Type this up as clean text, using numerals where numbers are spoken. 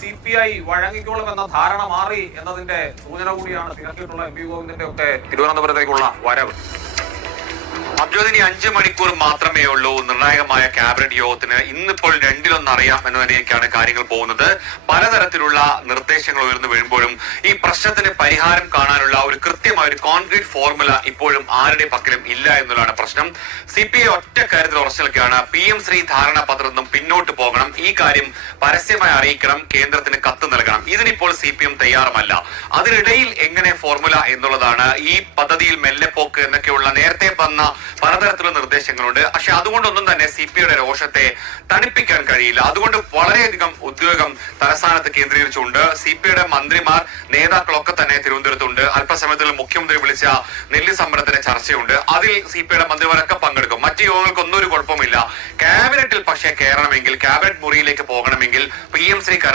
CPI വഴങ്ങിക്കോളുമെന്ന ധാരണ മാറി എന്നതിന്റെ സൂചന കൂടിയാണ് തിരക്കിയിട്ടുള്ള MP ഗോവിന്ദന്റെ ഒക്കെ തിരുവനന്തപുരത്തേക്കുള്ള വരവ്. അബ്ജോദിനി 5 മണിക്കൂർ മാത്രമേ ഉള്ളൂ നിർണായകമായ ക്യാബിനറ്റ് യോഗത്തിന്. ഇന്നിപ്പോൾ 2-1 അറിയാം എന്ന് തന്നെയൊക്കെയാണ് കാര്യങ്ങൾ പോകുന്നത്. പലതരത്തിലുള്ള നിർദ്ദേശങ്ങൾ ഉയർന്നു വീഴുമ്പോഴും ഈ പ്രശ്നത്തിന് പരിഹാരം കാണാനുള്ള ഒരു കൃത്യമായ ഒരു കോൺക്രീറ്റ് ഫോർമുല ഇപ്പോഴും ആരുടെ പക്കലും ഇല്ല എന്നുള്ളതാണ് പ്രശ്നം. CPI ഒറ്റ കാര്യത്തിൽ ഉറച്ചു നിൽക്കുകയാണ്. PM ശ്രീ ധാരണാപത്രത്തിൽ നിന്നും പിന്നോട്ട് പോകണം, ഈ കാര്യം പരസ്യമായി അറിയിക്കണം, കേന്ദ്രത്തിന് കത്ത് നൽകണം. ഇതിനിപ്പോൾ CPM തയ്യാറുമല്ല. അതിനിടയിൽ എങ്ങനെ ഫോർമുല എന്നുള്ളതാണ് ഈ പദ്ധതിയിൽ മെല്ലെപ്പോക്ക് എന്നൊക്കെയുള്ള നേരത്തെ വന്ന പലതരത്തിലുള്ള നിർദ്ദേശങ്ങളുണ്ട്. പക്ഷെ അതുകൊണ്ടൊന്നും തന്നെ CPIയുടെ രോഷത്തെ തണുപ്പിക്കാൻ കഴിയില്ല. അതുകൊണ്ട് വളരെയധികം ഉദ്യോഗം തലസ്ഥാനത്ത് കേന്ദ്രീകരിച്ചുകൊണ്ട് CPIയുടെ മന്ത്രിമാർ നേതാക്കളൊക്കെ തന്നെ തിരുവനന്തപുരത്തുണ്ട്. അല്പസമയത്തിൽ മുഖ്യമന്ത്രി വിളിച്ച നെല്ല് സമരത്തിന്റെ ചർച്ചയുണ്ട്. അതിൽ CPIയുടെ മന്ത്രിമാരൊക്കെ പങ്കെടുക്കും. മറ്റു യോഗങ്ങൾക്കൊന്നും ഒരു കുഴപ്പമില്ല. ക്യാബിനറ്റിൽ പക്ഷേ കയറണമെങ്കിൽ, ക്യാബിനറ്റ് മുറിയിലേക്ക് പോകണമെങ്കിൽ PM ശ്രീ കരാർ